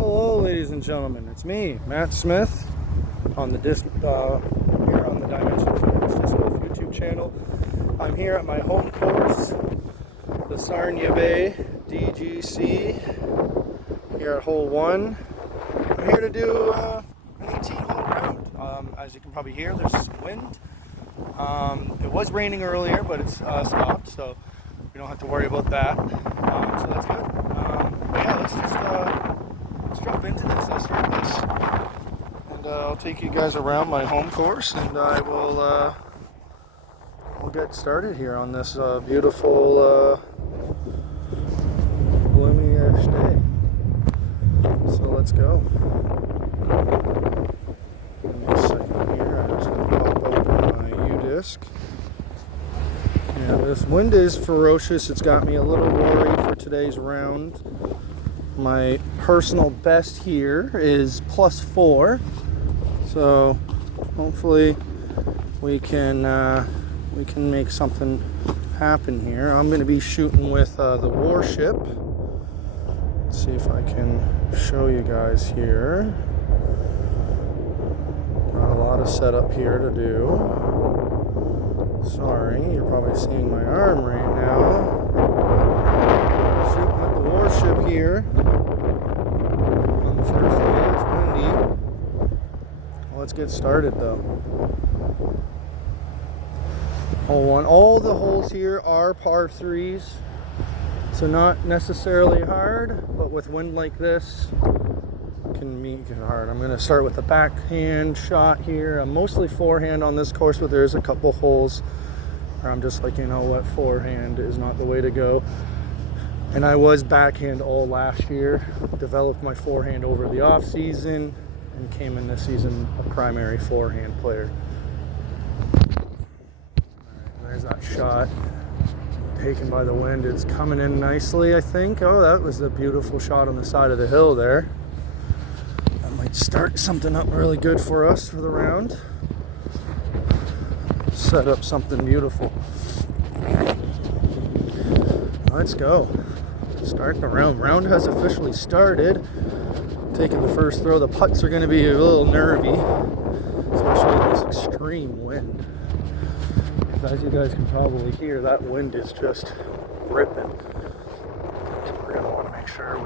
Hello, ladies and gentlemen. It's me, Matt Smith, on the here on the Dimensions Disc Golf YouTube channel. I'm here at my home course, the Sarnia Bay DGC, here at hole 1. I'm here to do an 18-hole round. As you can probably hear, there's some wind. It was raining earlier, but it's stopped, so we don't have to worry about that. So that's good. But yeah, let's jump into this. Let's start this, and I'll take you guys around my home course, and I will we'll get started here on this beautiful gloomy-ish day. So let's go. Give me a second here. I'm just going to pop open my U-disc. Yeah, this wind is ferocious. It's got me a little worried for today's round. My personal best here is +4, so hopefully we can make something happen here. I'm going to be shooting with the Warship. Let's see if I can show you guys here. Got a lot of setup here to do. Sorry, you're probably seeing my arm right now. Shooting with the Warship here. On the first hole, it's windy. Let's get started though. Hole 1. All the holes here are par 3s. So not necessarily hard, but with wind like this, can make it hard. I'm going to start with a backhand shot here. I'm mostly forehand on this course, but there's a couple holes where I'm just like, you know what, forehand is not the way to go. And I was backhand all last year, developed my forehand over the off season, and came in this season a primary forehand player. All right, there's that shot. Taken by the wind. It's coming in nicely, I think. Oh, that was a beautiful shot on the side of the hill there. That might start something up really good for us for the round. Set up something beautiful. Let's go. Start the round. Round has officially started. Taking the first throw. The putts are going to be a little nervy, especially in this extreme wind. As you guys can probably hear, that wind is just ripping. So we're going to want to make sure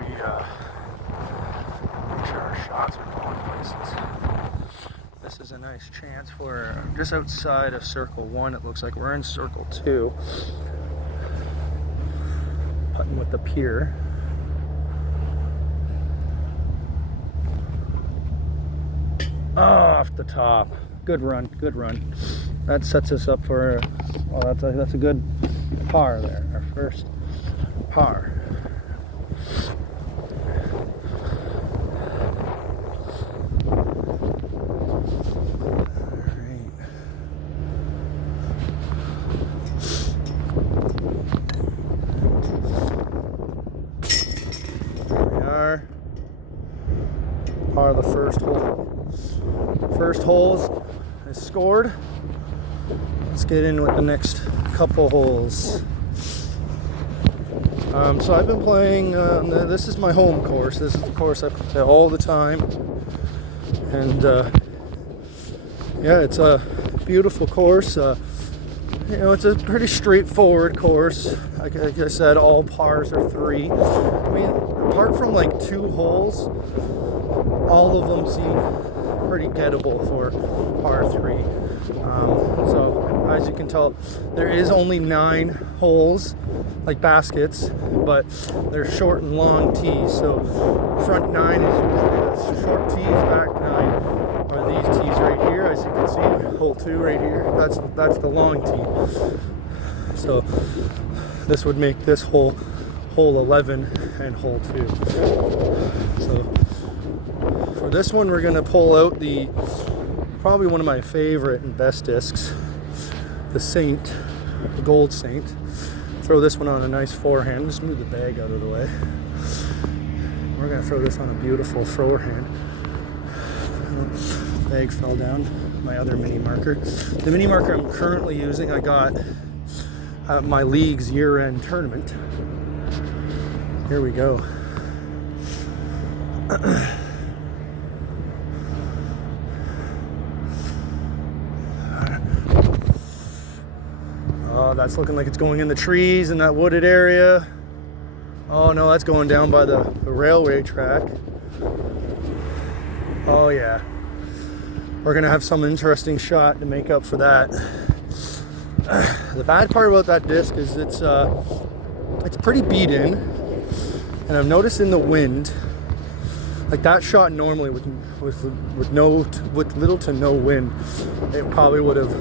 our shots are going places. This is a nice chance for just outside of circle 1. It looks like we're in circle 2. Putting with the pier. Off the top. Good run, good run. That sets us up for, well, that's a good par there, our first par. There we are. Par the first hole. First holes is scored. Let's get in with the next couple holes. So I've been playing, this is my home course. This is the course I play all the time. And yeah, it's a beautiful course. You know, it's a pretty straightforward course. Like I said, all pars are 3. I mean, apart from like 2 holes, all of them seem pretty gettable for par 3. So as you can tell, there is only 9 holes, like baskets, but they're short and long tees. So front 9 is usually the short tees, back 9 are these tees right here. As you can see, hole 2 right here, that's the long tee. So this would make this hole 11 and hole 2. So for this one, we're going to pull out probably one of my favorite and best discs, the Saint, the Gold Saint. Throw this one on a nice forehand. Just move the bag out of the way. We're going to throw this on a beautiful forehand. Bag fell down. My other mini marker. The mini marker I'm currently using, I got at my league's year-end tournament. Here we go. Oh, that's looking like it's going in the trees in that wooded area. Oh no, that's going down by the railway track. Oh yeah. We're gonna have some interesting shot to make up for that. The bad part about that disc is it's pretty beat in, and I've noticed in the wind, like that shot normally with little to no wind, it probably would have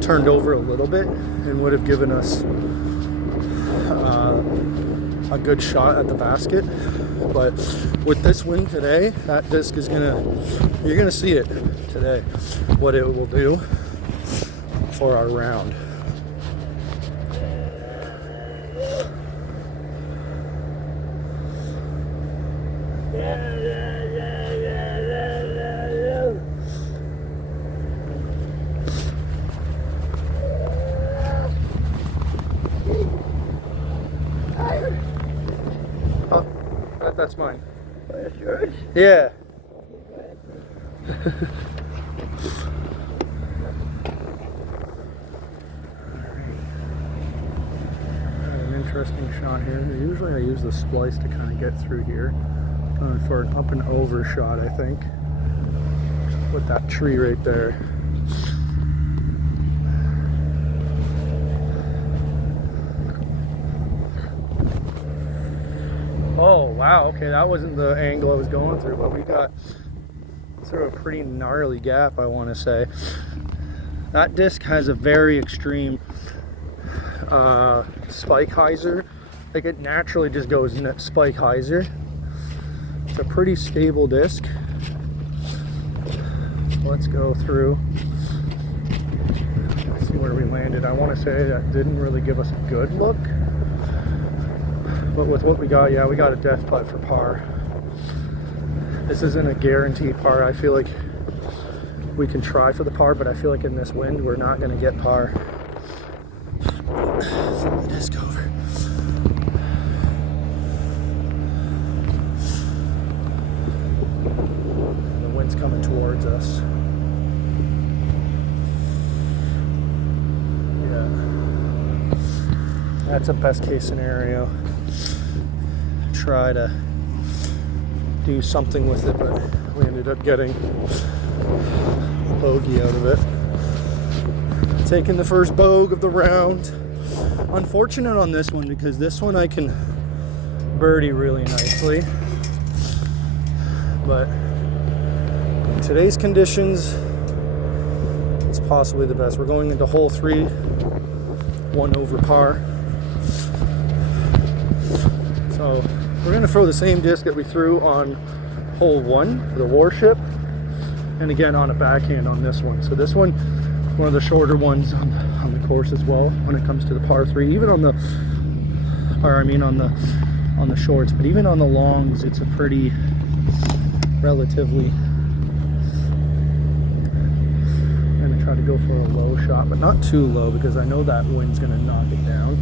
turned over a little bit and would have given us a good shot at the basket. But with this wind today, that disc is you're gonna see it today, what it will do for our round. Oh, that's mine. That's yours? Yeah. An interesting shot here. Usually I use the splice to kind of get through here. Going for an up and over shot, I think. With that tree right there. Oh wow, okay, that wasn't the angle I was going through, but we got through a pretty gnarly gap, I want to say. That disc has a very extreme spike hyzer. Like it naturally just goes in that spike hyzer. It's a pretty stable disc. So let's go through. Let's see where we landed. I want to say that didn't really give us a good look. But with what we got, yeah, we got a death putt for par. This isn't a guaranteed par. I feel like we can try for the par, but I feel like in this wind, we're not going to get par. Flip the disc over. The wind's coming towards us. Yeah. That's a best case scenario. Try to do something with it, but we ended up getting a bogey out of it. Taking the first bogey of the round. Unfortunate on this one because this one I can birdie really nicely, but in today's conditions it's possibly the best. We're going into hole 3, 1 over par. So we're going to throw the same disc that we threw on hole 1, the Warship, and again on a backhand on this one. So this one, one of the shorter ones on the course as well when it comes to the par 3, even on the, on the shorts, but even on the longs, it's a pretty relatively, I'm going to try to go for a low shot, but not too low because I know that wind's going to knock it down.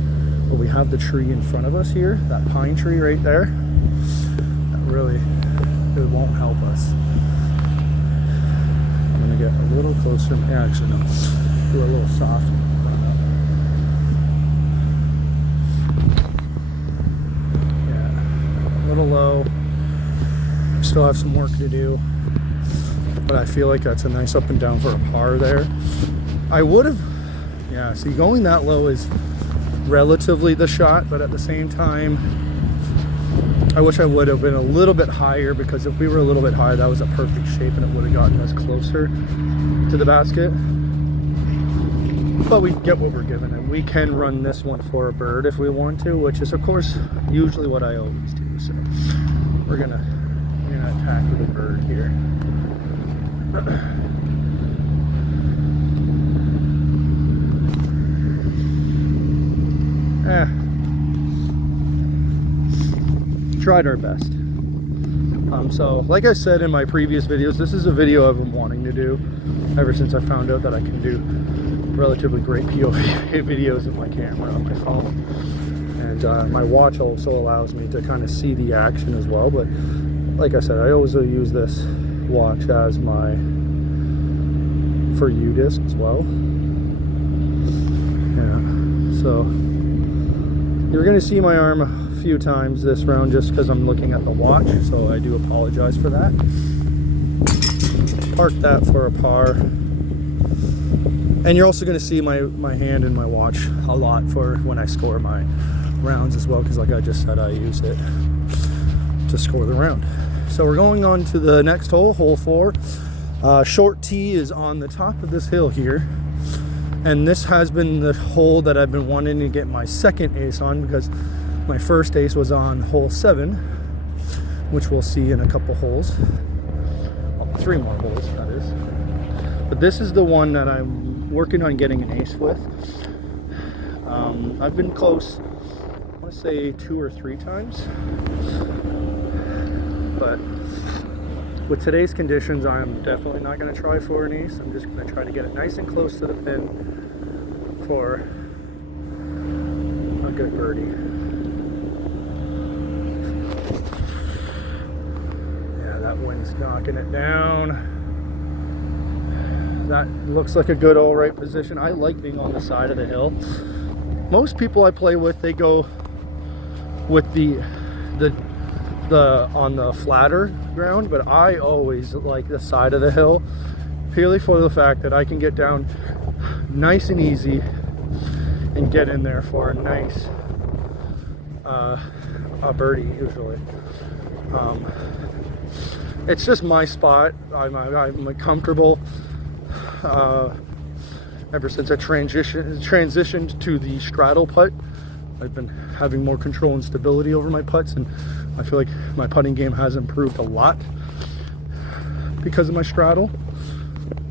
But we have the tree in front of us here, that pine tree right there. That really, it won't help us. I'm gonna get a little closer. Yeah, actually no, do a little soft run up. Yeah, a little low. Still have some work to do, but I feel like that's a nice up and down for a par there. I would have, yeah, see, going that low is relatively the shot, but at the same time I wish I would have been a little bit higher, because if we were a little bit higher, that was a perfect shape and it would have gotten us closer to the basket. But we get what we're given, and we can run this one for a bird if we want to, which is of course usually what I always do. So we're gonna attack with a bird here. Tried our best. So like I said in my previous videos, this is a video I've been wanting to do ever since I found out that I can do relatively great POV videos with my camera on my phone, and my watch also allows me to kind of see the action as well. But like I said, I always use this watch as my for you disc as well. Yeah, so you're gonna see my arm a few times this round just because I'm looking at the watch, so I do apologize for that. Park that for a par. And you're also gonna see my hand and my watch a lot for when I score my rounds as well, because like I just said, I use it to score the round. So we're going on to the next hole, hole 4. Short tee is on the top of this hill here, and this has been the hole that I've been wanting to get my second ace on, because my first ace was on hole 7, which we'll see in a couple holes. Well, 3 more holes, that is. But this is the one that I'm working on getting an ace with. I've been close, I want to say 2 or 3 times, but with today's conditions, I'm definitely not going to try for an ace. I'm just going to try to get it nice and close to the pin for a good birdie. Yeah, that wind's knocking it down. That looks like a good all right position. I like being on the side of the hill. Most people I play with, they go with the on the flatter ground, but I always like the side of the hill, purely for the fact that I can get down nice and easy and get in there for a nice a birdie usually. It's just my spot. I'm comfortable ever since I transitioned to the straddle putt. I've been having more control and stability over my putts, and I feel like my putting game has improved a lot because of my straddle.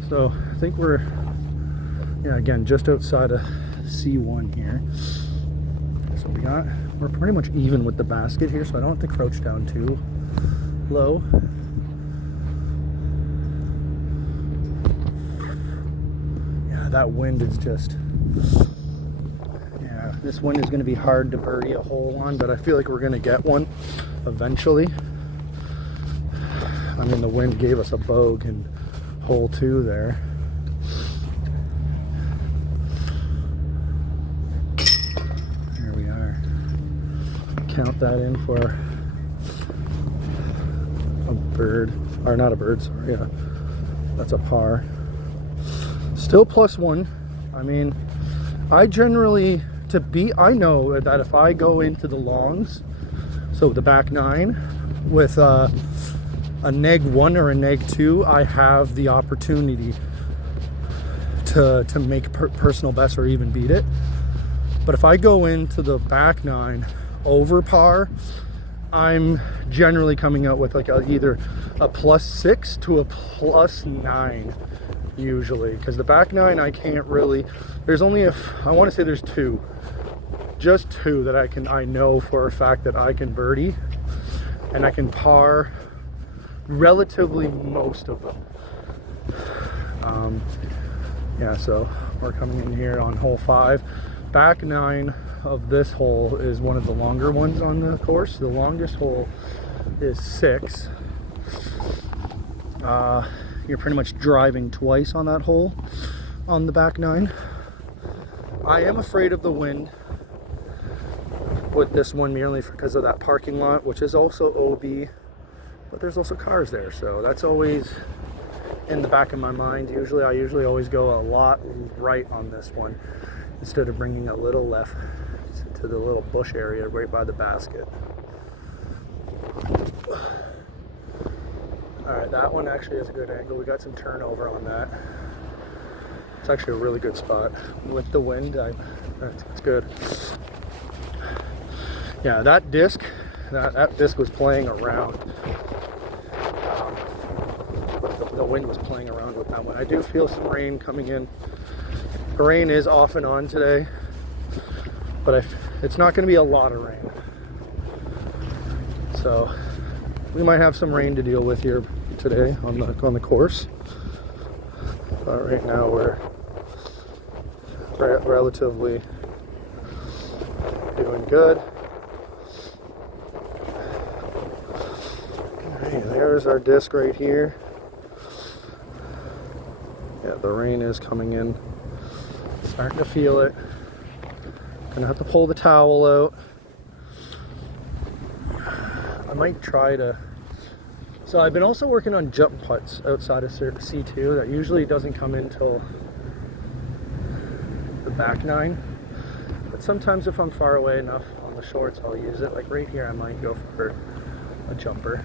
So I think we're, yeah, again, just outside of C1 here. So we're pretty much even with the basket here, so I don't have to crouch down too low. Yeah, that wind is just, this wind is going to be hard to birdie a hole on, but I feel like we're going to get one eventually. I mean, the wind gave us a bogue in hole 2 there. There we are. Count that in for a bird, or not a bird, sorry, yeah. That's a par. Still +1. I mean, I generally, I know that if I go into the longs, so the back 9, with a neg 1 or a neg 2, I have the opportunity to make personal best or even beat it. But if I go into the back 9 over par, I'm generally coming out with like either a +6 to a +9 usually, because the back 9 I can't really, there's only I want to say there's 2, just 2 that I know for a fact that I can birdie, and I can par relatively most of them. Yeah, so we're coming in here on hole 5. Back 9 of this hole is one of the longer ones on the course. The longest hole is 6. You're pretty much driving twice on that hole on the back 9. I am afraid of the wind with this one, merely because of that parking lot, which is also OB, but there's also cars there, so that's always in the back of my mind. I usually always go a lot right on this one instead of bringing a little left to the little bush area right by the basket. Alright, that one actually has a good angle. We got some turnover on that. It's actually a really good spot. With the wind, it's good. Yeah, that disc was playing around. The wind was playing around with that one. I do feel some rain coming in. The rain is off and on today, but it's not going to be a lot of rain. So we might have some rain to deal with here today on the course. But right now we're relatively doing good. Alright, there's our disc right here. Yeah, the rain is coming in. Starting to feel it. Gonna have to pull the towel out. I might try to. So I've been also working on jump putts outside of C2. That usually doesn't come in till the back nine. But sometimes if I'm far away enough on the shorts, I'll use it. Like right here, I might go for a jumper.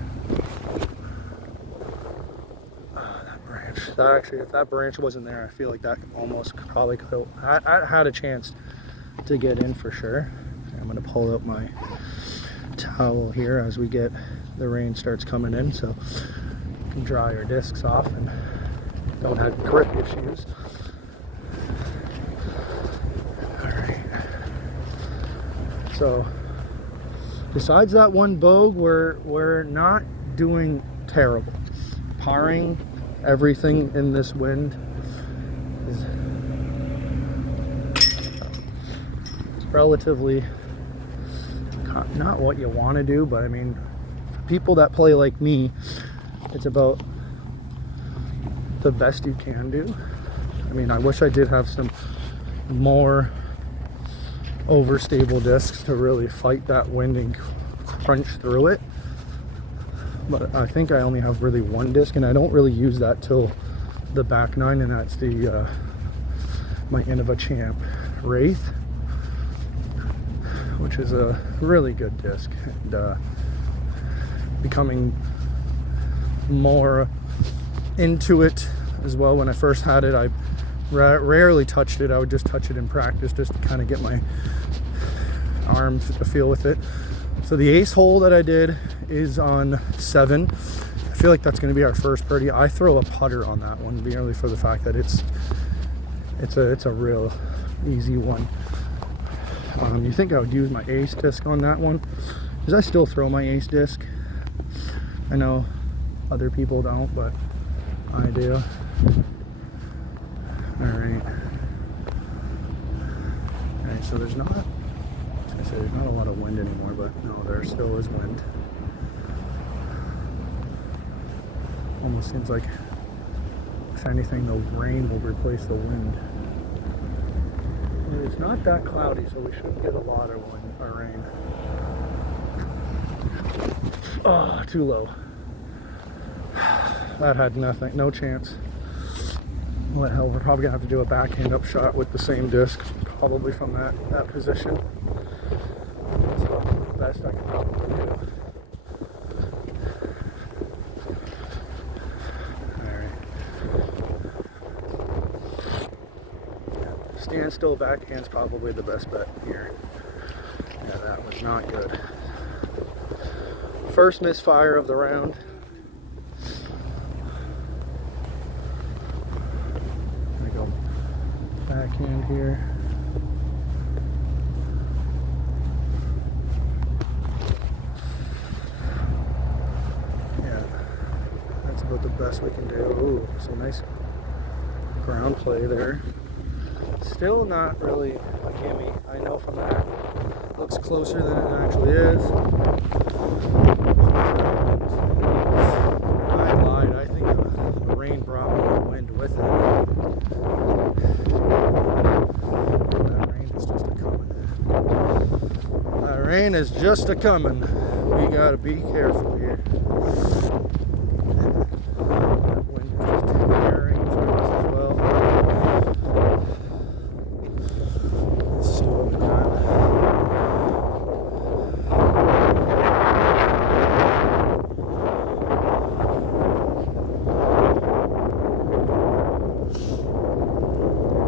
That branch. That actually, if that branch wasn't there, I feel like that almost probably could. I had a chance to get in for sure. I'm gonna pull out my towel here as the rain starts coming in, so you can dry your discs off and don't have grip issues. Alright. So besides that one bogue, we're not doing terrible. Parring everything in this wind is relatively not what you want to do, but I mean, for people that play like me, it's about the best you can do. I mean, I wish I did have some more overstable discs to really fight that wind and crunch through it, but I think I only have really one disc, and I don't really use that till the back nine, and that's the my Innova Champ Wraith, which is a really good disc, and becoming more into it as well. When I first had it, I rarely touched it. I would just touch it in practice just to kind of get my arm to feel with it. So the ace hole that I did is on 7. I feel like that's going to be our first birdie. I throw a putter on that one merely for the fact that it's a real easy one. You think I would use my ace disc on that one? Because I still throw my ace disc. I know other people don't, but I do. Alright. Alright, so there's not a lot of wind anymore, but no, there still is wind. Almost seems like, if anything, the rain will replace the wind. It's not that cloudy, so we shouldn't get a lot of wind or rain. Ah, too low. That had nothing, no chance. What the hell, we're probably gonna have to do a backhand up shot with the same disc, probably from that position. That's the best I can probably do. Standstill backhand's probably the best bet here. Yeah, that was not good. First misfire of the round. I'm gonna go backhand here. Yeah, that's about the best we can do. Ooh, some nice ground play there. Still not really a gimme. I know from that. Looks closer than it actually is. I lied. I think the rain brought more wind with it. That rain is just a-coming. That rain is just a-coming. We gotta be careful here. That wind is just tearing through us as well. Let's see what we got.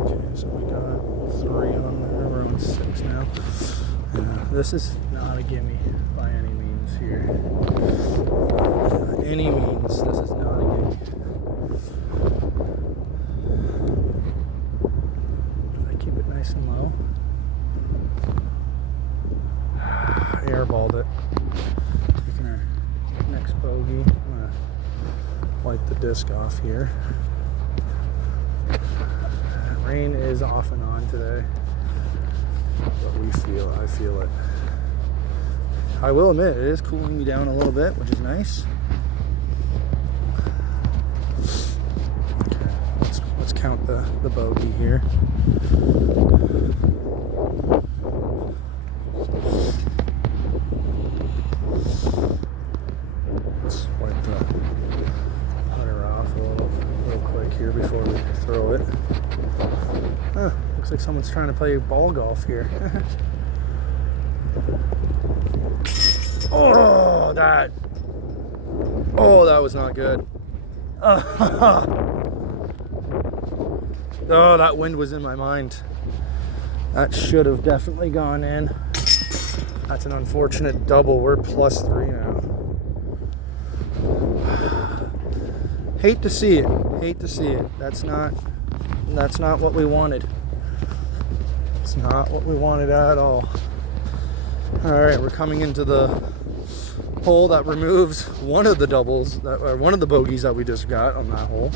Okay, so we got 3 on there. We're on 6 now. This is not a gimme by any means here. By any means, this is not a gimme. If I keep it nice and low. Airballed it. Taking our next bogey. I'm gonna wipe the disc off here. Rain is off and on today, but I feel it. I will admit, it is cooling me down a little bit, which is nice. the bogey here. Let's wipe the putter off real quick here before we throw it. Huh, looks like someone's trying to play ball golf here. Oh, that was not good. Oh, that wind was in my mind. That should have definitely gone in. That's an unfortunate double. We're +3 now. Hate to see it. Hate to see it. That's not what we wanted. It's not what we wanted at all. All right, we're coming into the hole that removes one of the doubles, or one of the bogeys that we just got on that hole.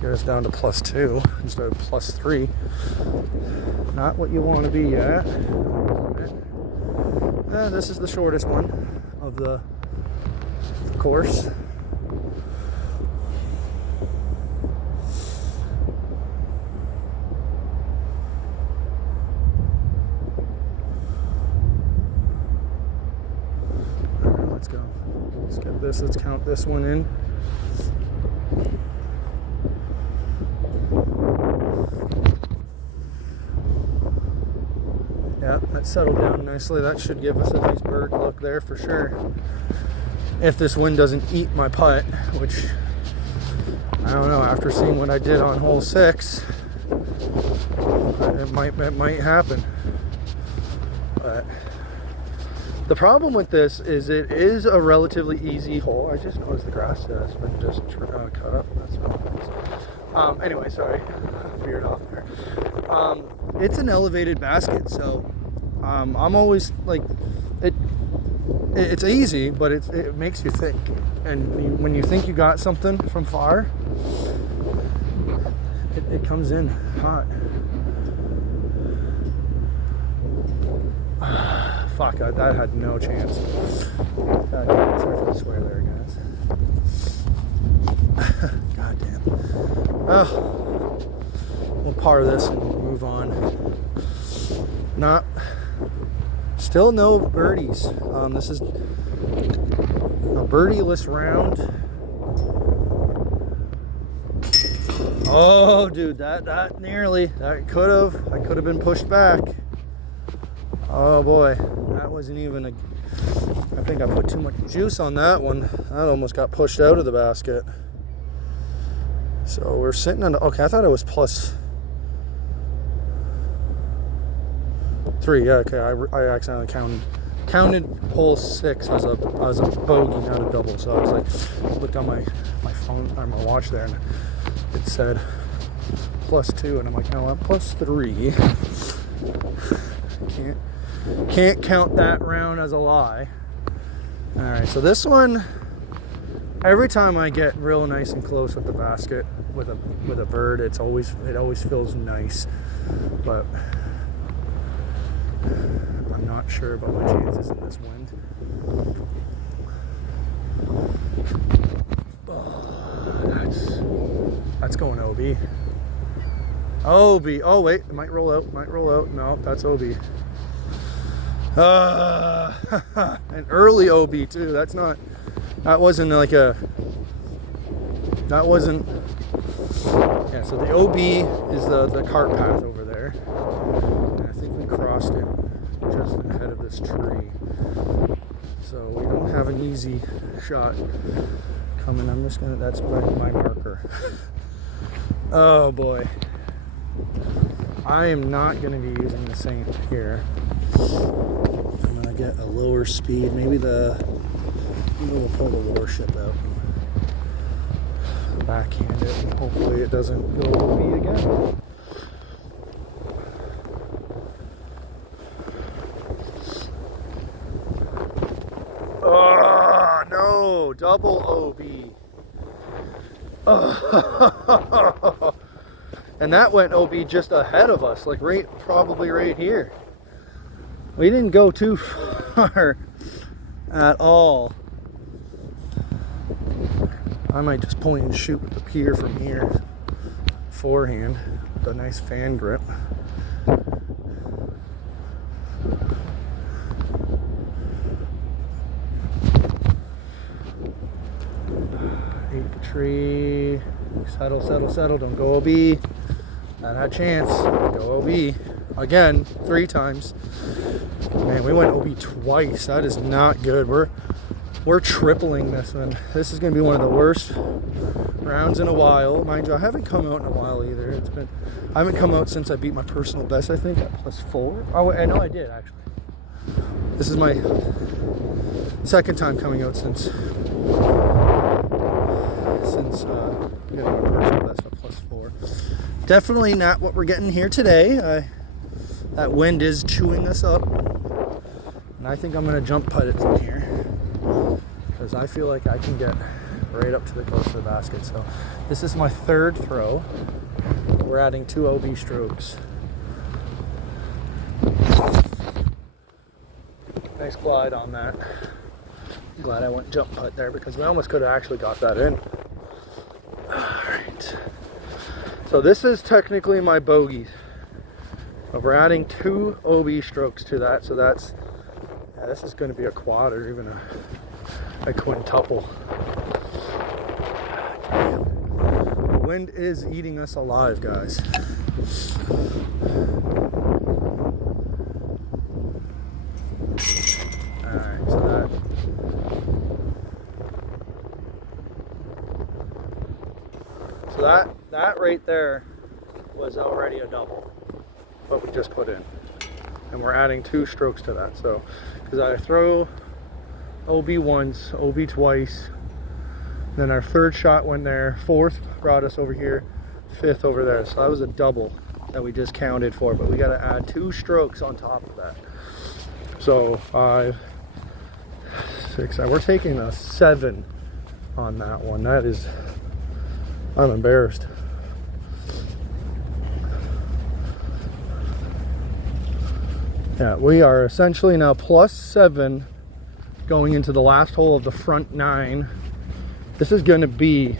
Get us down to +2 instead of +3. Not what you want to be at. This is the shortest one of the course. All right, let's go. Let's get this. Let's count this one in. Yeah, that settled down nicely. That should give us a nice bird look there for sure. If this wind doesn't eat my putt, which I don't know, after seeing what I did on hole 6, it might happen. But the problem with this is it is a relatively easy hole. I just noticed the grass has been just cut up. That's really nice. Anyway, sorry, veered off there. It's an elevated basket, so I'm always like, it's easy, but it makes you think. And when you think you got something from far, it comes in hot. Fuck, that had no chance. God damn, sorry for the swear there, guys. God damn. Oh, we'll par this and move on. Still no birdies. This is a birdieless round. Oh, dude, that nearly, I could have been pushed back. Oh boy, that wasn't even I think I put too much juice on that one. That almost got pushed out of the basket. So we're sitting on, okay, I thought it was +3. Yeah, okay, I accidentally counted hole 6 as a bogey, not a double. So I was like, looked on my phone or my watch there, and it said +2, and I'm like, no, I'm +3. Can't count that round as a lie. All right, so this one, every time I get real nice and close with the basket with a bird, it always feels nice, but I'm not sure about my chances in this wind. Oh, that's going OB. OB. Oh wait, it might roll out. No, that's OB. An early OB too. That wasn't. Yeah, so the OB is the cart path over there. And I think we crossed it just ahead of this tree. So we don't have an easy shot coming. That's my marker. Oh boy. I am not gonna be using the same here. I'm gonna get a lower speed. Maybe we'll pull the warship out. Backhand it, and hopefully it doesn't go OB again. Oh no, double OB. Oh. And that went OB just ahead of us, like probably right here. We didn't go too far at all. I might just point and shoot with the pier from here, forehand. with a nice fan grip. Hate the tree. Settle, settle, settle. Don't go OB. Not had a chance. Go OB. Again, 3 times. Man, we went OB twice. That is not good. We're tripling this one. This is going to be one of the worst rounds in a while. Mind you, I haven't come out in a while either. I haven't come out since I beat my personal best, I think, at +4. Oh, I know I did, actually. This is my second time coming out since getting my personal best at +4. Definitely not what we're getting here today. That wind is chewing us up. And I think I'm going to jump putt it from here, because I feel like I can get right up to the close of the basket. So this is my 3rd throw. We're adding 2 OB strokes. Nice glide on that. I'm glad I went jump putt there, because we almost could have actually got that in. Alright. So this is technically my bogey. But we're adding 2 OB strokes to that, so that's, yeah, this is going to be a quad or even a quintuple. The wind is eating us alive, guys. Alright, so that right there was already a double, what we just put in. And we're adding 2 strokes to that. So, because I throw OB once, OB twice, then our 3rd shot went there, 4th brought us over here, 5th over there. So that was a double that we just counted for, but we got to add 2 strokes on top of that. So 5, 6, we're taking a 7 on that one. That is, I'm embarrassed. Yeah, we are essentially now +7 going into the last hole of the front 9. This is going to be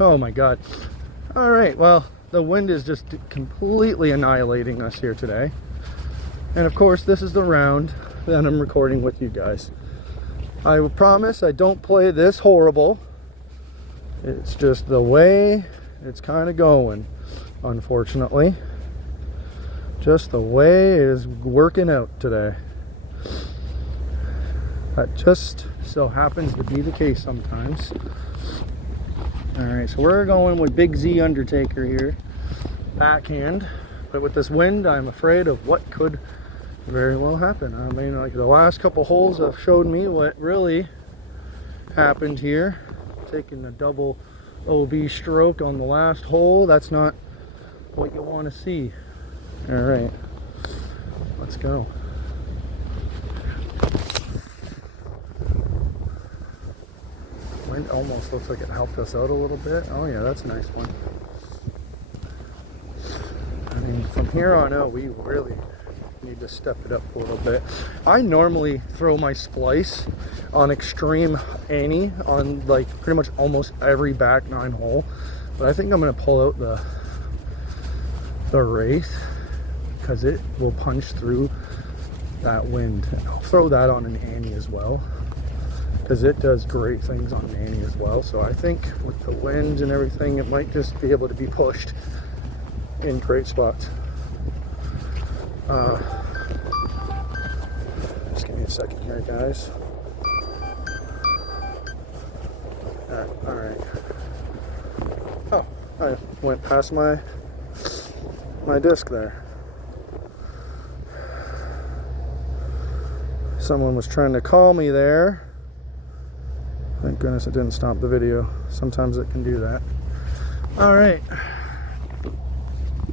oh my god. All right, well, the wind is just completely annihilating us here today. And of course, this is the round that I'm recording with you guys. I will promise I don't play this horrible. It's just the way it's kind of going, unfortunately. Just the way it is working out today. That just so happens to be the case sometimes. Alright, so we're going with Big Z Undertaker here. Backhand. But with this wind, I'm afraid of what could very well happen. I mean, like the last couple holes have showed me what really happened here. Taking a double OB stroke on the last hole. That's not what you want to see. Alright, let's go. Wind almost looks like it helped us out a little bit. Oh yeah, that's a nice one. I mean, from here on out, we really need to step it up a little bit. I normally throw my splice on extreme ante on like pretty much almost every back 9 hole, but I think I'm going to pull out the Wraith, because it will punch through that wind. And I'll throw that on an ante as well, because it does great things on an ante as well. So I think with the wind and everything, it might just be able to be pushed in great spots. Just give me a second here, guys. Alright. Oh, I went past my disc there. Someone was trying to call me there. Thank goodness it didn't stop the video. Sometimes it can do that. Alright.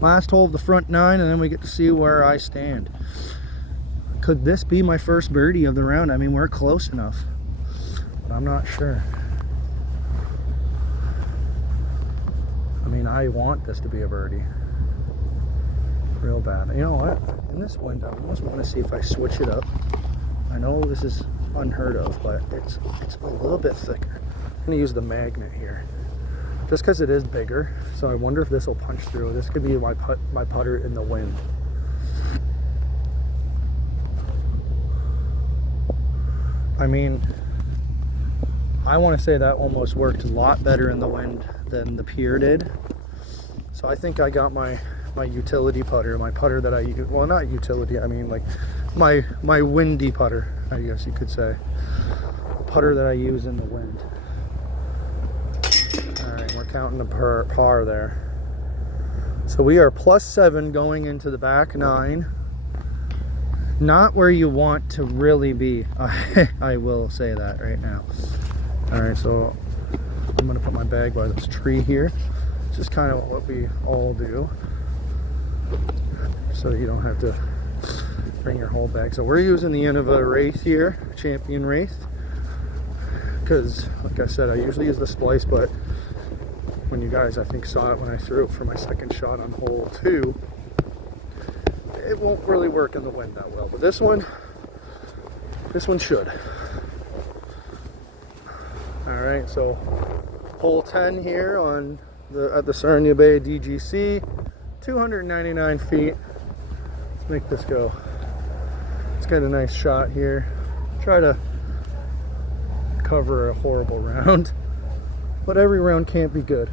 Last hole of the front 9, and then we get to see where I stand. Could this be my first birdie of the round? I mean, we're close enough, but I'm not sure. I mean, I want this to be a birdie real bad. You know what? In this wind, I almost want to see if I switch it up. I know this is unheard of, but it's a little bit thicker. I'm going to use the magnet here. just because it is bigger. So I wonder if this will punch through. This could be my putter in the wind. I mean, I want to say that almost worked a lot better in the wind than the pier did. So I think I got my utility putter, my putter that I use. Well, not utility, I mean like my windy putter, I guess you could say. The putter that I use in the wind. All right, we're counting the par there. So we are +7 going into the back 9. Not where you want to really be. I will say that right now. All right, so I'm gonna put my bag by this tree here. It's just kind of what we all do, so you don't have to bring your whole bag. So we're using the Innova Wraith here, Champion Wraith, because like I said, I usually use the Splice, but when you guys, I think, saw it when I threw it for my second shot on hole 2, it won't really work in the wind that well, but this one should. All right, so hole 10 here at the Sarnia Bay DGC, 299 feet. Let's make this go. Let's get a nice shot here. Try to cover a horrible round, but every round can't be good.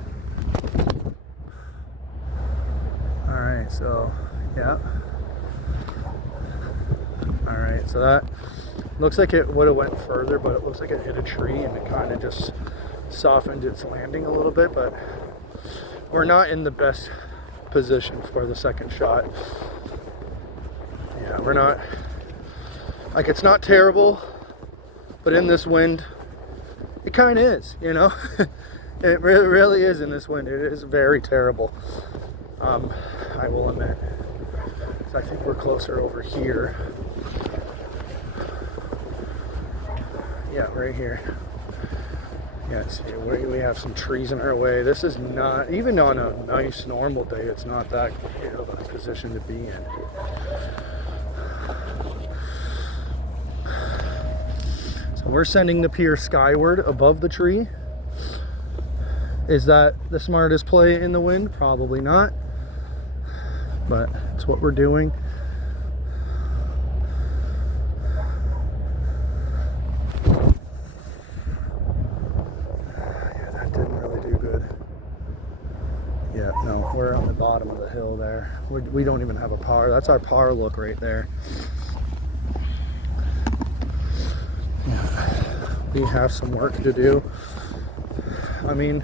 All right, so yeah. All right, so that looks like it would have went further, but it looks like it hit a tree and it kind of just softened its landing a little bit, but we're not in the best position for the second shot. Yeah, we're not, like, it's not terrible, but in this wind, it kind of is, you know? It really is in this wind. It is very terrible. I will admit. So I think we're closer over here. Yeah, right here. Yeah, see, we have some trees in our way. This is not, even on a nice normal day, it's not that great of a position to be in. So we're sending the pier skyward above the tree. Is that the smartest play in the wind? Probably not. But it's what we're doing. Yeah, no, we're on the bottom of the hill there. We don't even have a par. That's our par look right there. Yeah, we have some work to do. I mean,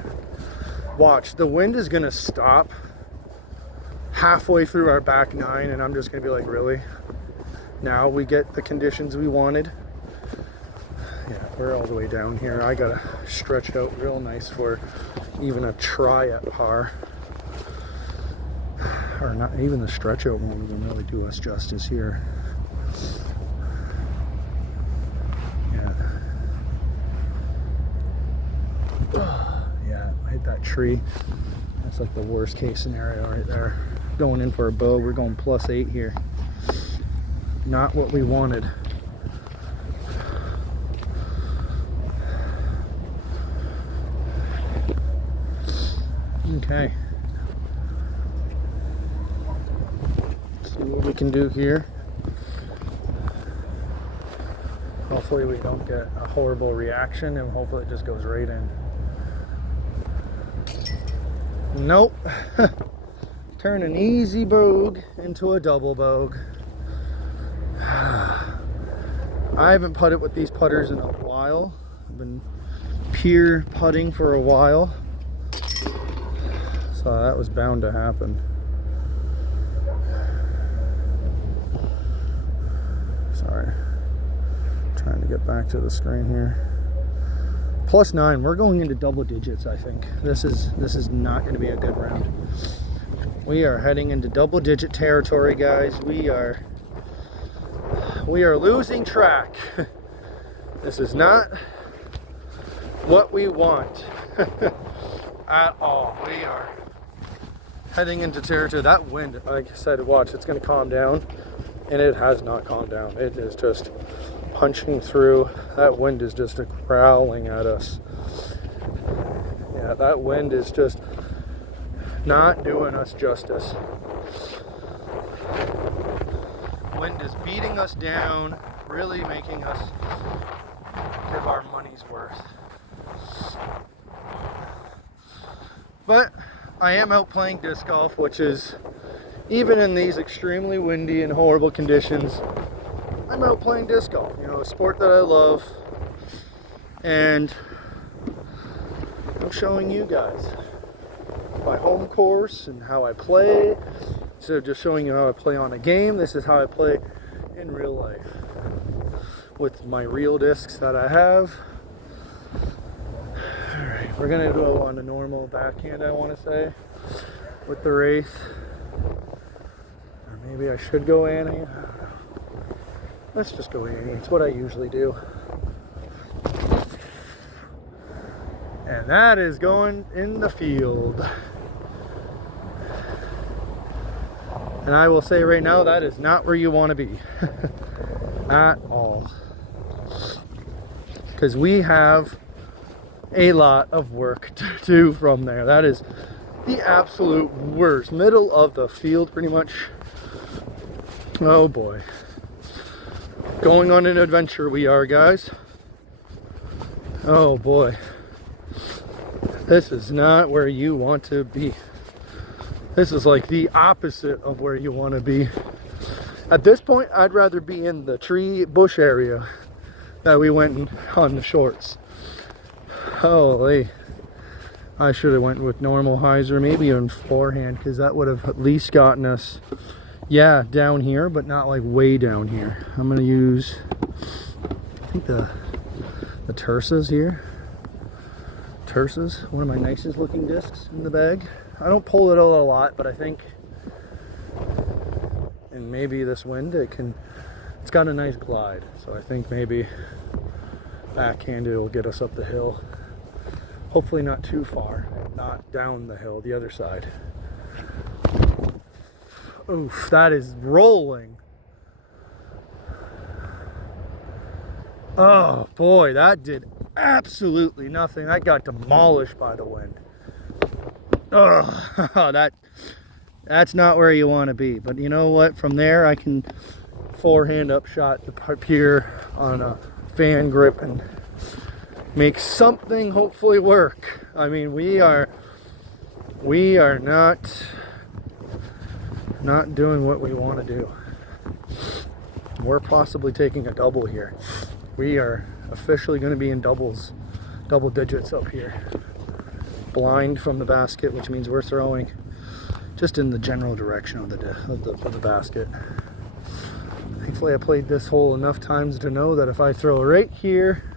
watch, the wind is gonna stop halfway through our back 9, and I'm just gonna be like, really? Now we get the conditions we wanted? Yeah, we're all the way down here. I gotta stretch it out real nice for even a try at par. Or not even the stretch out won't even really do us justice here. Yeah. Yeah, hit that tree. That's like the worst case scenario right there. Going in for a bow, we're going +8 here. Not what we wanted. Okay. See what we can do here. Hopefully we don't get a horrible reaction, and hopefully it just goes right in. Nope. Turn an easy bogue into a double bogue. I haven't putted with these putters in a while. I've been pier putting for a while. So that was bound to happen. Sorry. Trying to get back to the screen here. +9. We're going into double digits, I think. This is not going to be a good round. We are heading into double digit territory, guys. We are losing track. This is not what we want at all. We are heading into territory. That wind, like I said, watch, it's going to calm down, and it has not calmed down. It is just punching through. That wind is just growling at us. Yeah, that wind is just not doing us justice. Wind is beating us down, really making us give our money's worth. But I am out playing disc golf, which is, even in these extremely windy and horrible conditions, I'm out playing disc golf, you know, a sport that I love, and I'm showing you guys my home course and how I play. Instead of just showing you how I play on a game, this is how I play in real life with my real discs that I have. Alright, we're gonna go on a normal backhand, I want to say, with the Wraith. Or maybe I should go Annie. I don't know. Let's just go Annie. It's what I usually do. And that is going in the field. And I will say right now, that is not where you want to be at all. Because we have a lot of work to do from there. That is the absolute worst. Middle of the field, pretty much. Oh boy. Going on an adventure we are, guys. Oh boy. This is not where you want to be. This is like the opposite of where you want to be. At this point, I'd rather be in the tree bush area that we went on the shorts. Holy. I should have went with normal highs or maybe even forehand, because that would have at least gotten us, yeah, down here, but not like way down here. I'm going to use, I think the Tursas here. Tursas, one of my nicest looking discs in the bag. I don't pull it out a lot, but I think, and maybe this wind, it's got a nice glide. So I think maybe backhanded will get us up the hill. Hopefully not too far, not down the hill, the other side. Oof, that is rolling. Oh boy, that did absolutely nothing. That got demolished by the wind. Oh, that's not where you want to be. But you know what? From there, I can forehand upshot the pier on a fan grip and make something hopefully work. I mean, we are not doing what we want to do. We're possibly taking a double here. We are officially going to be in double digits up here. Blind from the basket, which means we're throwing just in the general direction of the basket. Thankfully, I played this hole enough times to know that if I throw right here,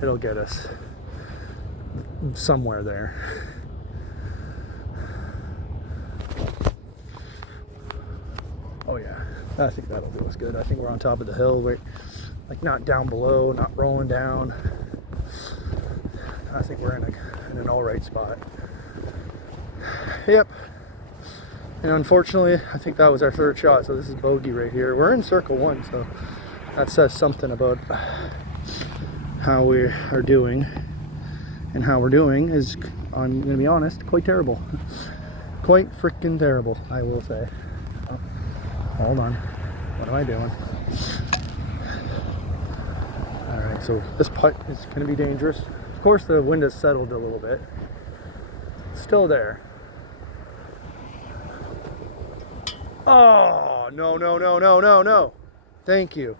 it'll get us somewhere there. Oh yeah, I think that'll do us good. I think we're on top of the hill. We're like not down below, not rolling down. I think we're in an all right spot. Yep. And unfortunately, I think that was our third shot. So this is bogey right here. We're in circle one, so that says something about how we are doing. And how we're doing is, I'm going to be honest, quite terrible. Quite freaking terrible, I will say. Oh, hold on. What am I doing? Alright, so this putt is going to be dangerous. Of course, the wind has settled a little bit. Still there. Oh, no, no, no, no, no, no. Thank you.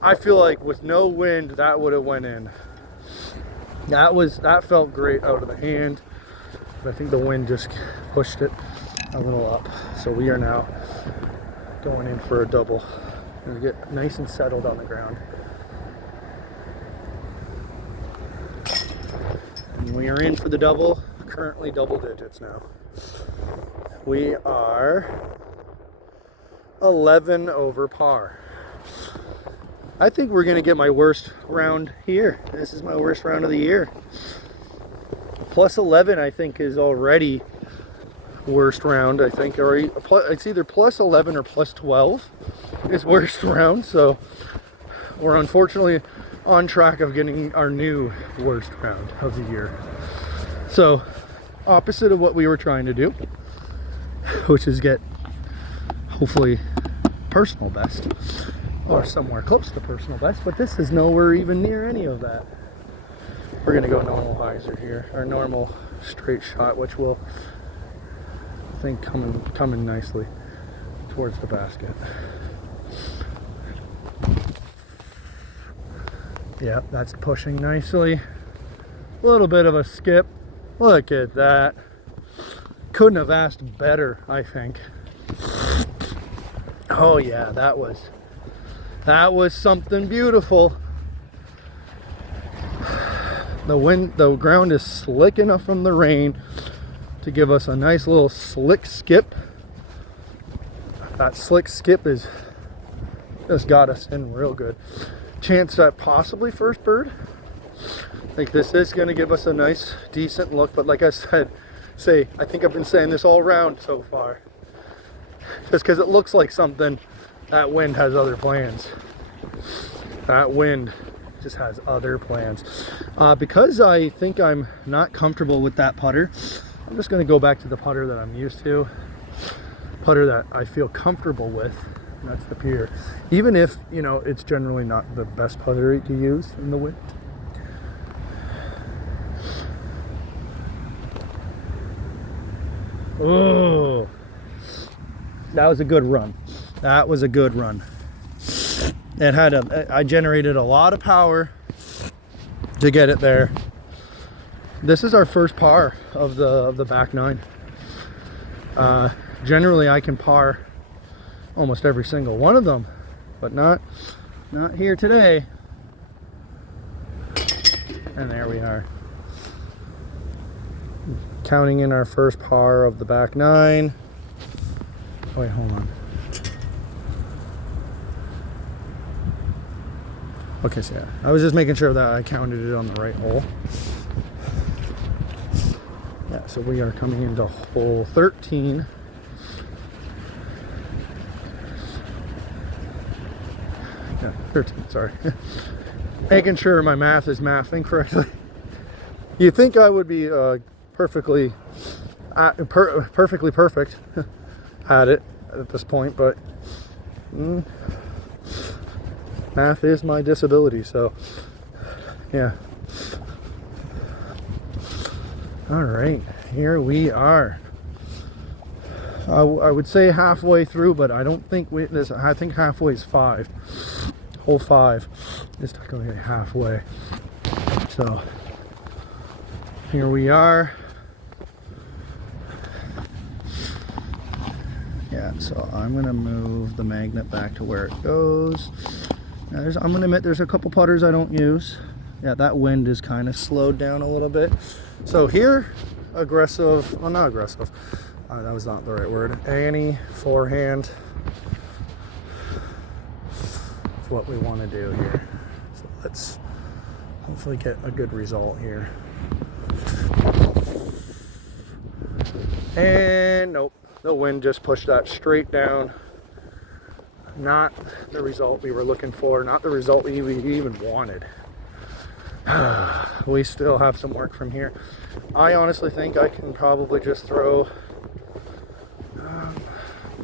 I feel like with no wind, that would have went in. That felt great out of the hand. But I think the wind just pushed it a little up. So we are now going in for a double. Gonna get nice and settled on the ground. And we are in for the double, currently double digits now. We are 11 over par. I think we're gonna get my worst round here. This is my worst round of the year. Plus 11, I think, is already worst round, I think. Or it's either plus 11 or plus 12 is worst round. So we're unfortunately on track of getting our new worst round of the year. So opposite of what we were trying to do, which is get hopefully personal best or somewhere close to personal best, but this is nowhere even near any of that. We're gonna go normal hyzer here, or normal straight shot, which will, I think, coming nicely towards the basket. Yep, that's pushing nicely. A little bit of a skip. Look at that. Couldn't have asked better, I think. Oh yeah, that was something beautiful. The ground is slick enough from the rain to give us a nice little slick skip. That slick skip is just got us in real good. Chance at possibly first bird. I think this is going to give us a nice, decent look. But like I said, I think I've been saying this all round so far. Just because it looks like something, that wind has other plans. That wind just has other plans. Because I think I'm not comfortable with that putter, I'm just going to go back to the putter that I'm used to. Putter that I feel comfortable with. And that's the Pier. Even if, you know, it's generally not the best putter to use in the wind. Oh, that was a good run. That was a good run. It had I generated a lot of power to get it there. This is our first par of the back nine. Generally I can par almost every single one of them, but not here today. And there we are, counting in our first par of the back nine. Oh, wait, hold on. Okay, so yeah, I was just making sure that I counted it on the right hole. Yeah, so we are coming into hole 13. Yeah, 13, sorry. Making sure my math is mathing correctly. You'd think I would be perfectly perfect at it at this point, but math is my disability, so yeah. All right, here we are. I would say halfway through, but I don't think I think halfway is 5. Hole 5 is going halfway. So here we are. Yeah, so I'm gonna move the magnet back to where it goes. Now I'm gonna admit there's a couple putters I don't use. Yeah, that wind is kind of slowed down a little bit. So here, aggressive, well, not aggressive, that was not the right word. Annie, forehand, is what we want to do here. So let's hopefully get a good result here. And nope, the wind just pushed that straight down. Not the result we were looking for, not the result we even wanted. We still have some work from here. I honestly think I can probably just throw,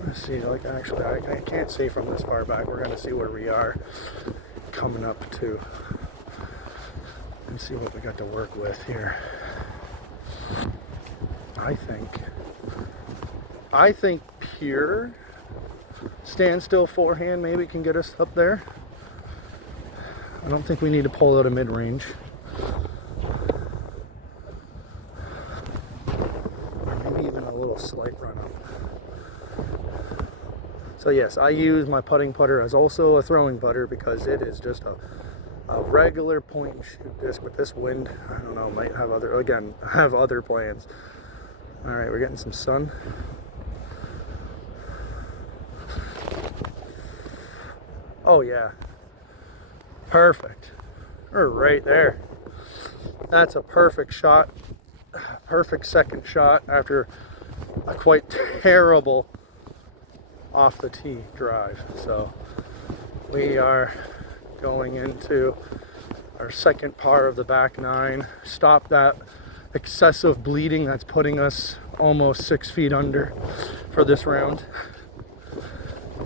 let's see, like actually I can't see from this far back. We're gonna see where we are coming up to and see what we got to work with here. I think pure standstill forehand maybe can get us up there. I don't think we need to pull out a mid-range. Or maybe even a little slight run up. So yes, I use my putting putter as also a throwing putter because it is just a regular point and shoot disc. With this wind, I don't know, might have other plans. All right, we're getting some sun. Oh yeah. Perfect. We're right there. That's a perfect shot. Perfect second shot after a quite terrible off the tee drive. So we are going into our second par of the back nine. Stop that excessive bleeding that's putting us almost 6 feet under for this round.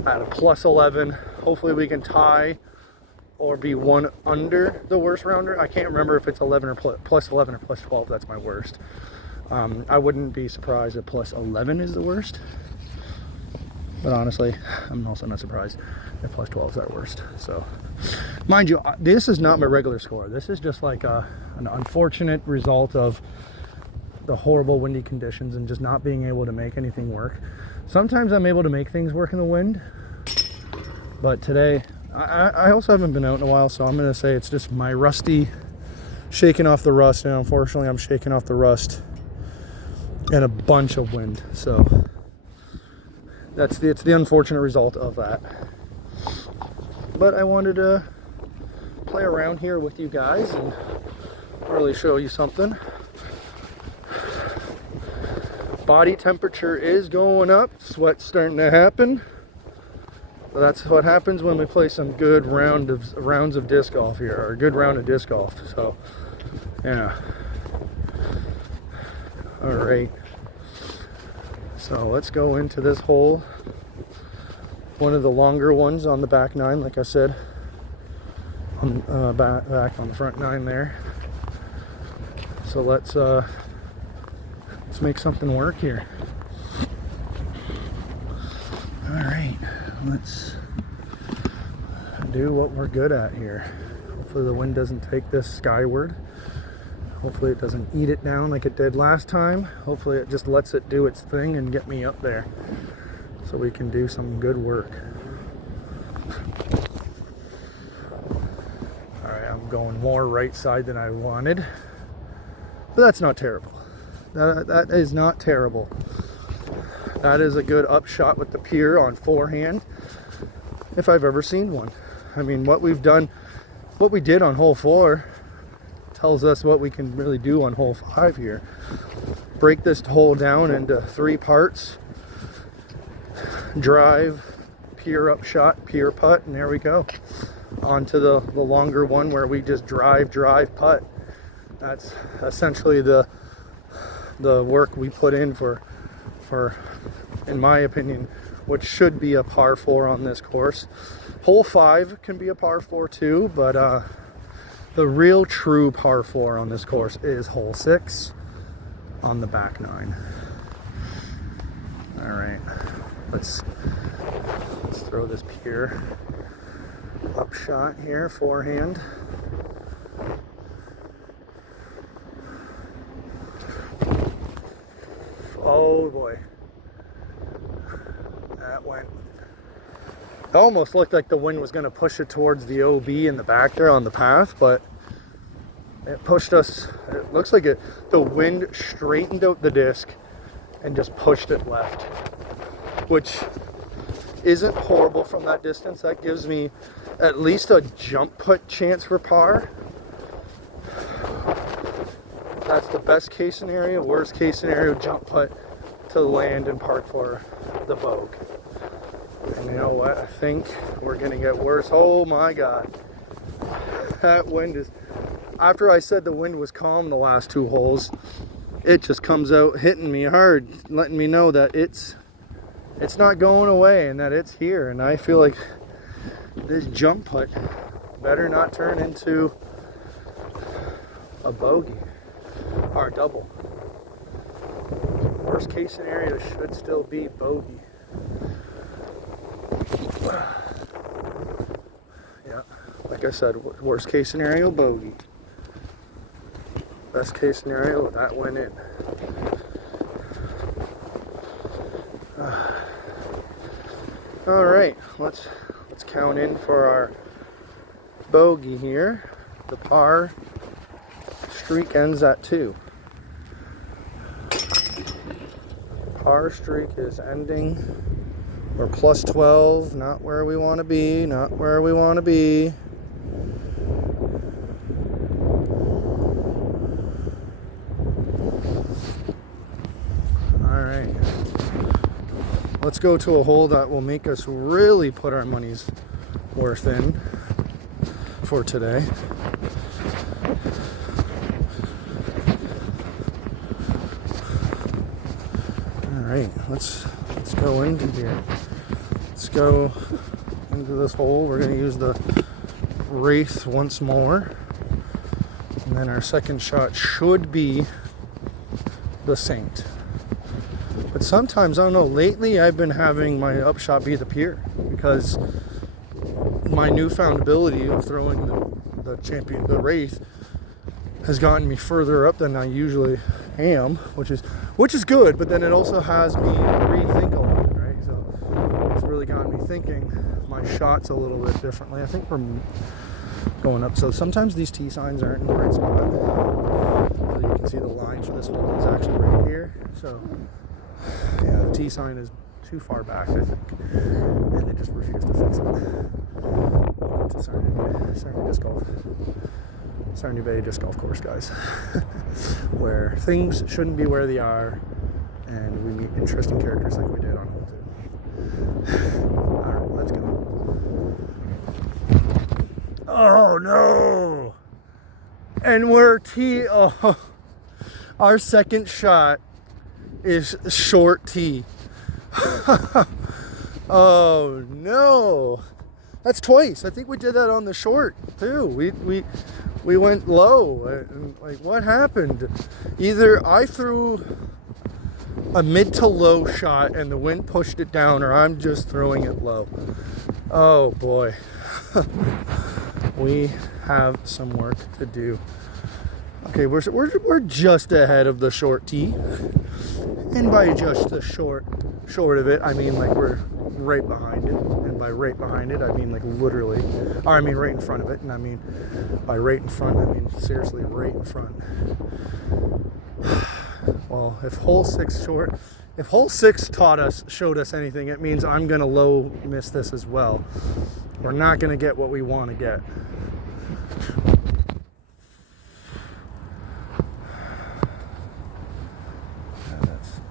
At a plus 11, hopefully we can tie or be one under the worst rounder. I can't remember if it's 11 or plus 11 or plus 12. That's my worst. I wouldn't be surprised if plus 11 is the worst, but honestly, I'm also not surprised if plus 12 is our worst. So, mind you, this is not my regular score. This is just like an unfortunate result of the horrible windy conditions and just not being able to make anything work. Sometimes I'm able to make things work in the wind, but today, I also haven't been out in a while, so I'm going to say it's just my rusty shaking off the rust, and unfortunately I'm shaking off the rust and a bunch of wind. So it's the unfortunate result of that. But I wanted to play around here with you guys and really show you something. Body temperature is going up, sweat's starting to happen. That's what happens when we play some good rounds of disc golf here, or a good round of disc golf. So, yeah. All right. So let's go into this hole. One of the longer ones on the back nine, like I said, on back on the front nine there. So let's make something work here. All right. Let's do what we're good at here. Hopefully the wind doesn't take this skyward. Hopefully it doesn't eat it down like it did last time. Hopefully it just lets it do its thing and get me up there so we can do some good work. All right, I'm going more right side than I wanted, but that's not terrible. That is not terrible. That is a good upshot with the pier on forehand, if I've ever seen one. I mean, what we did on hole 4 tells us what we can really do on hole 5 here. Break this hole down into 3 parts. Drive, pier upshot, pier putt, and there we go. Onto the longer one where we just drive, putt. That's essentially the work we put in for, in my opinion, which should be a par 4 on this course. Hole 5 can be a par 4 too, but the real true par 4 on this course is hole 6 on the back nine. All right, let's throw this pier upshot here, forehand. Oh boy. That went. It almost looked like the wind was going to push it towards the OB in the back there on the path, but it pushed us. It looks like the wind straightened out the disc and just pushed it left, which isn't horrible from that distance. That gives me at least a jump putt chance for par. That's the best case scenario. Worst case scenario, jump putt to land and park for the bogue. And you know what? I think we're going to get worse. Oh my God. That wind is... After I said the wind was calm the last 2 holes, it just comes out hitting me hard, letting me know that it's not going away and that it's here. And I feel like this jump putt better not turn into a bogey or a double. Worst case scenario should still be bogey. Yeah, like I said, worst case scenario, bogey. Best case scenario, that went in. All right, let's count in for our bogey here. The par streak ends at 2. Par streak is ending. We're plus 12, not where we want to be, not where we want to be. All right. Let's go to a hole that will make us really put our money's worth in for today. let's go into here. Let's go into this hole. We're going to use the Wraith once more. And then our second shot should be the Saint. But sometimes, I don't know, lately I've been having my upshot be the Pier, because my newfound ability of throwing the Wraith has gotten me further up than I usually am, which is good, but then it also has me rethink a lot, right? So it's really gotten me thinking my shots a little bit differently. I think we're going up. So sometimes these T signs aren't in the right spot. So you can see the line for this hole is actually right here. So yeah, the T sign is too far back, I think, and they just refuse to fix it. Welcome to Sarnia Bay Disc Golf Course, guys, where things shouldn't be where they are, and we meet interesting characters like we did on hole 2. All right, let's go. Oh no! And we're our second shot is short tee. Oh no! That's twice. I think we did that on the short too. We went low. And like, what happened? Either I threw a mid to low shot and the wind pushed it down, or I'm just throwing it low. Oh boy. We have some work to do. Okay, we're just ahead of the short tee. And by just the short of it, I mean like we're right behind it. And by right behind it, I mean like literally, or I mean right in front of it. And I mean by right in front, I mean seriously right in front. Well, if hole 6 showed us anything, it means I'm gonna low miss this as well. We're not gonna get what we want to get.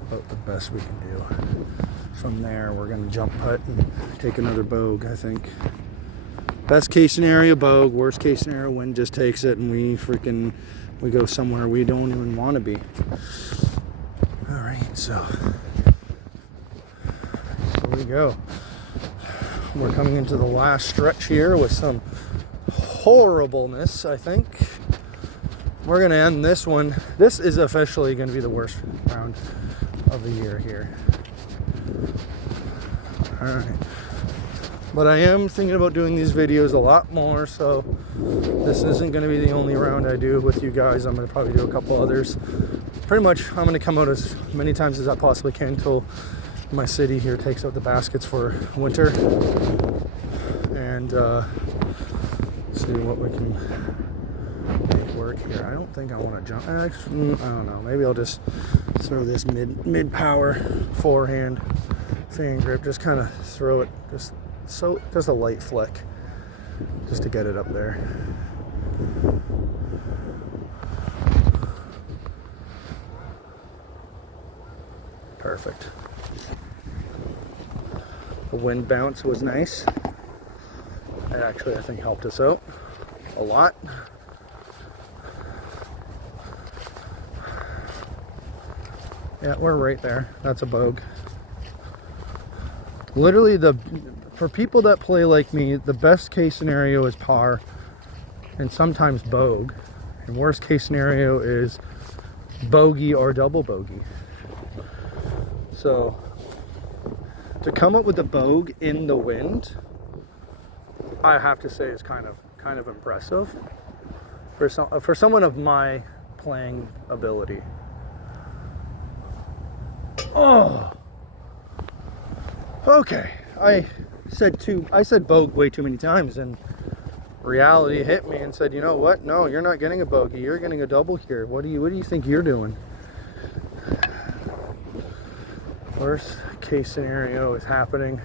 About the best we can do. From there, we're going to jump putt and take another bogue, I think. Best case scenario, bogue. Worst case scenario, wind just takes it and we go somewhere we don't even want to be. All right, so here we go. We're coming into the last stretch here with some horribleness, I think. We're going to end this one. This is officially going to be the worst round of the year here. All right. But I am thinking about doing these videos a lot more, so this isn't going to be the only round I do with you guys. I'm going to probably do a couple others. Pretty much, I'm going to come out as many times as I possibly can until my city here takes out the baskets for winter, and see what we can make work here. I don't think I want to jump. I don't know. Maybe I'll just throw this mid power forehand fan grip. Just kind of throw it just a light flick, just to get it up there. Perfect. The wind bounce was nice. It actually, I think, helped us out a lot. Yeah, we're right there. That's a bogue. Literally, for people that play like me, the best case scenario is par and sometimes bogue. And worst case scenario is bogey or double bogey. So to come up with a bogue in the wind, I have to say is kind of impressive for someone of my playing ability. Oh, okay. I said bogue way too many times, and reality hit me and said, you know what? No, you're not getting a bogey. You're getting a double here. What do you think you're doing? Worst case scenario is happening.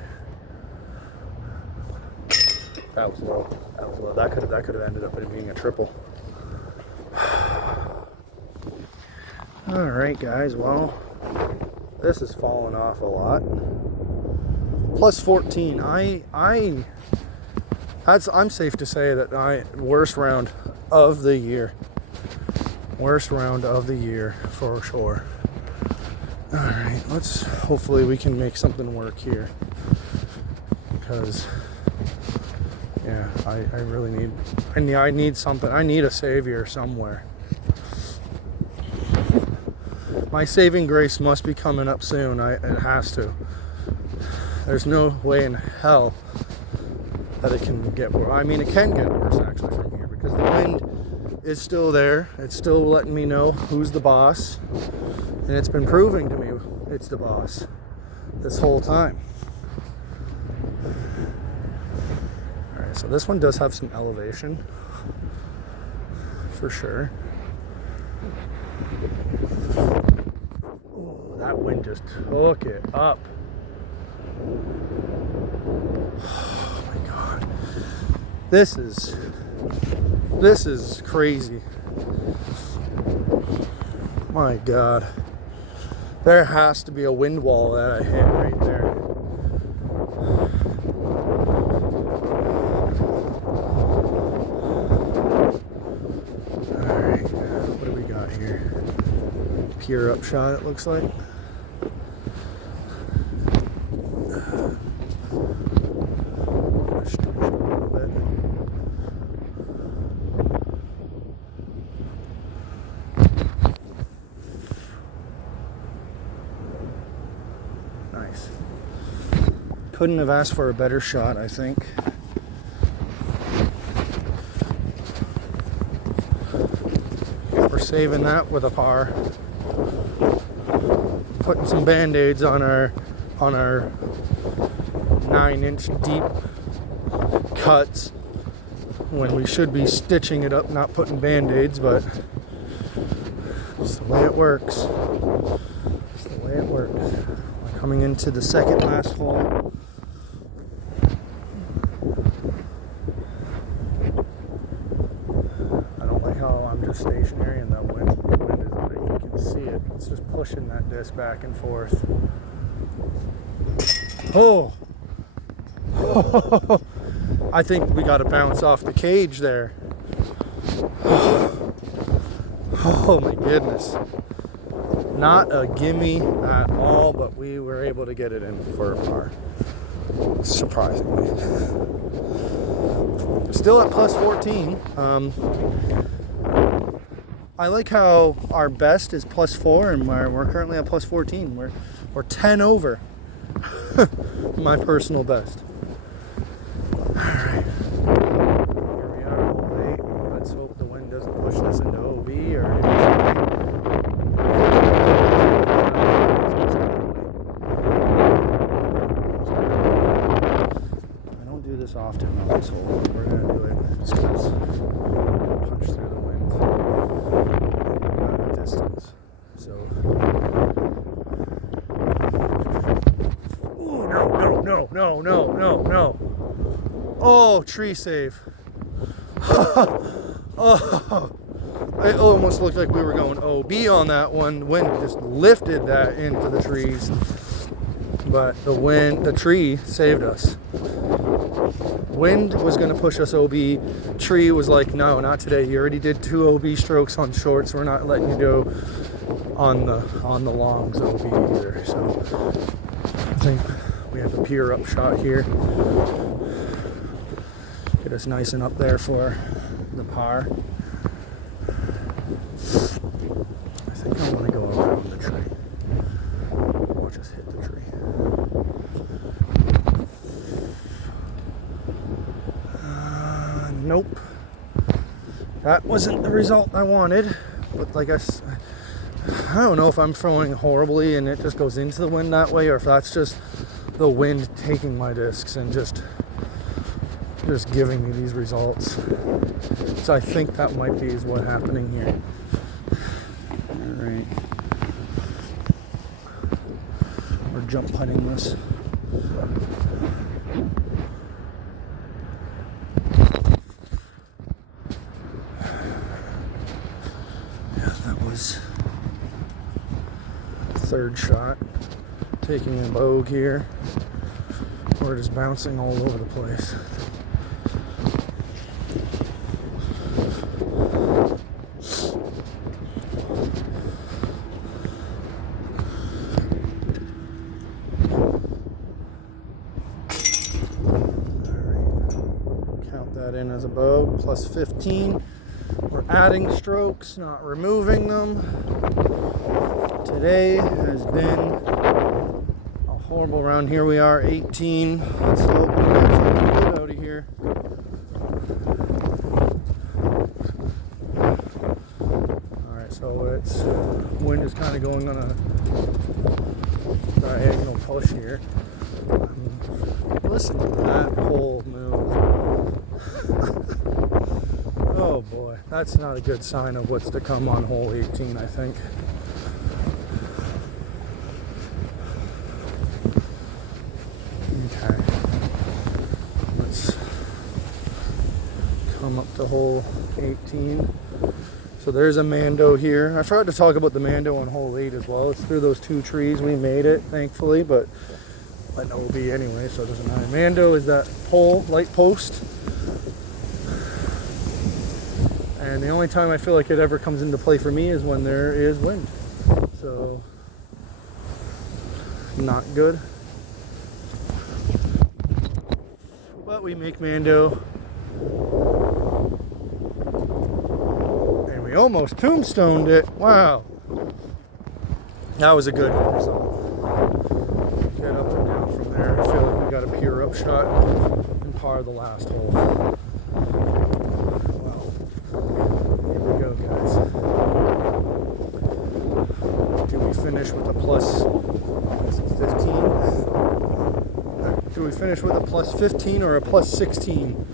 That was low. That could have ended up being a triple. All right, guys. Well, this is falling off a lot. Plus 14. I'm safe to say that worst round of the year. Worst round of the year for sure. All right, hopefully we can make something work here, because yeah, I really need something. I need a savior somewhere. My saving grace must be coming up soon. It has to. There's no way in hell that it can get worse. I mean, it can get worse actually from here, because the wind is still there. It's still letting me know who's the boss, and it's been proving to me it's the boss this whole time. All right, so this one does have some elevation for sure. Ooh, that wind just took it up. Oh my God. This is crazy. My God. There has to be a wind wall that I hit right there. Alright, what do we got here? Pure upshot, it looks like. Nice. Couldn't have asked for a better shot, I think. We're saving that with a par. Putting some band-aids on our 9-inch deep cuts when we should be stitching it up, not putting band-aids, but it's the way it works. It's the way it works. We're coming into the second last hole. I don't like how I'm just stationary and that wind is like, you can see it. It's just pushing that disc back and forth. Oh! I think we got to bounce off the cage there. Oh my goodness. Not a gimme at all, but we were able to get it in for a par. Surprisingly. Still at plus 14. I like how our best is plus 4 and we're currently at plus 14. We're 10 over my personal best. Alright. Here we are, hole 8. Let's hope the wind doesn't push this into OB or anything. I don't do this often on this hole. We're going to do it just because punch through the wind. Out of distance. So. Ooh, no. Oh, tree save. Oh, it almost looked like we were going OB on that one. Wind just lifted that into the trees. But the tree saved us. Wind was going to push us OB. Tree was like, no, not today. You already did 2 OB strokes on shorts. We're not letting you go on the longs OB either. So I think we have a pure up shot here. Get us nice and up there for the par. I think I want to go around the tree. Watch us hit the tree. Nope. That wasn't the result I wanted. But like I don't know if I'm throwing horribly and it just goes into the wind that way, or if that's just the wind taking my discs and just giving me these results. So I think that might be what's happening here. Alright. We're jump putting this. Yeah, that was third shot. Taking a bogue here. We're just bouncing all over the place. that in as about plus 15. We're adding strokes, not removing them. Today has been a horrible round. Here we are, 18. Let's hope we get something good out of here. Alright, so it's wind is kind of going on a diagonal push here. Listen to that hole move. Oh boy, that's not a good sign of what's to come on hole 18, I think. Okay, let's come up to hole 18. So there's a Mando here. I forgot to talk about the Mando on hole 8 as well. It's through those two trees. We made it, thankfully, but I know it will be anyway, so it doesn't matter. Mando is that pole, light post. And the only time I feel like it ever comes into play for me is when there is wind. So, not good. But we make Mando. And we almost tombstoned it. Wow. That was a good result. Get up and down from there. I feel like we got a pure up shot and par the last hole. Do we finish with a plus 15? Do we finish with a plus 15 or a plus 16?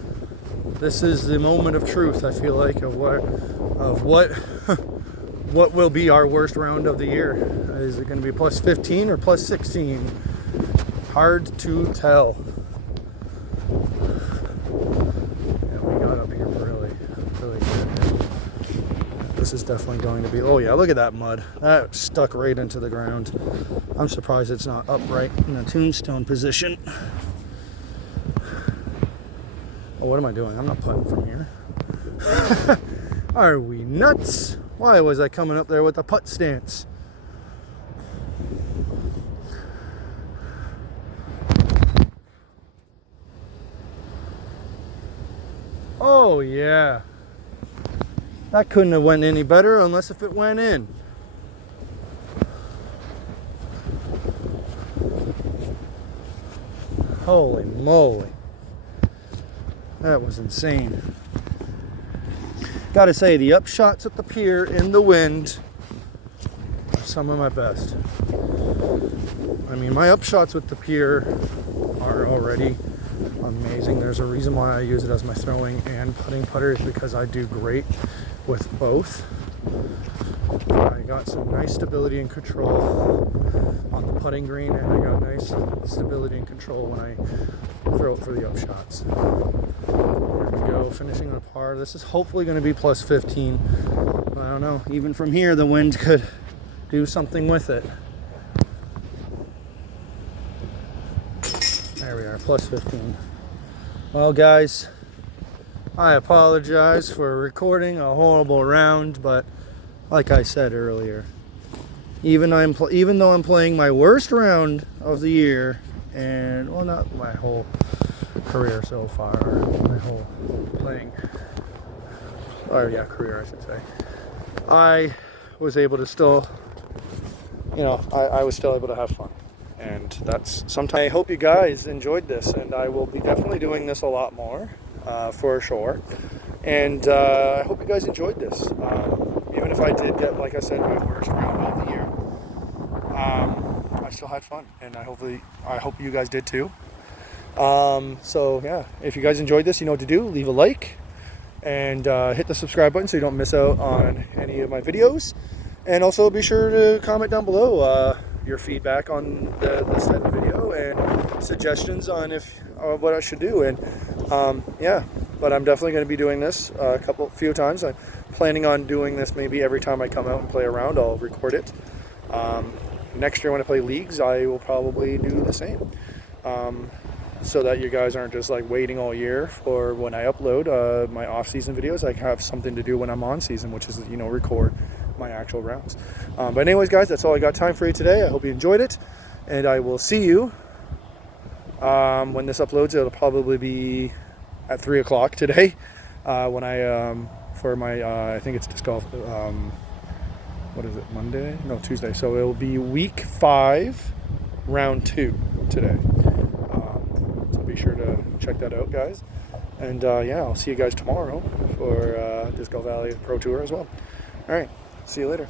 This is the moment of truth, I feel like, of what what will be our worst round of the year. Is it going to be plus 15 or plus 16? Hard to tell. Yeah, we got up here really good. This is definitely going to be, oh yeah, look at that mud. That stuck right into the ground. I'm surprised it's not upright in a tombstone position. Oh, what am I doing? I'm not putting from here. Are we nuts? Why was I coming up there with a putt stance? Oh yeah. That couldn't have went any better unless if it went in. Holy moly. That was insane. Gotta say, the upshots at the pier in the wind are some of my best. I mean, my upshots with the pier are already amazing. There's a reason why I use it as my throwing and putting putter, is because I do great with both. I got some nice stability and control on the putting green, and I got nice stability and control when I throw it for the upshots. There we go, finishing on a par. This is hopefully going to be plus 15. I don't know, even from here the wind could do something with it. There we are, plus 15. Well guys, I apologize for recording a horrible round, but like I said earlier, even though I'm playing my worst round of the year, and well, not my whole career so far, my whole playing, or yeah, career I should say, I was able to still, I was still able to have fun. And that's sometimes. I hope you guys enjoyed this, and I will be definitely doing this a lot more, for sure. And I hope you guys enjoyed this. Even if I did get, like I said, my worst round of the year, I still had fun, and I hope you guys did too. So yeah, if you guys enjoyed this, you know what to do. Leave a like and hit the subscribe button so you don't miss out on any of my videos. And also be sure to comment down below your feedback on this type of video and suggestions on what I should do. And yeah, but I'm definitely going to be doing this a few times. I'm planning on doing this maybe every time I come out and play around. I'll record it. Next year when I play leagues, I will probably do the same, so that you guys aren't just like waiting all year for when I upload my off-season videos. I have something to do when I'm on season, which is record my actual rounds. But anyways guys, that's all I got time for you today. I hope you enjoyed it, and I will see you when this uploads. It'll probably be at 3 o'clock today when I for my I think it's disc golf. What is it? Monday? No, Tuesday. So it'll be week 5, round 2 today. So be sure to check that out, guys. And yeah, I'll see you guys tomorrow for Disc Golf Valley Pro Tour as well. All right, see you later.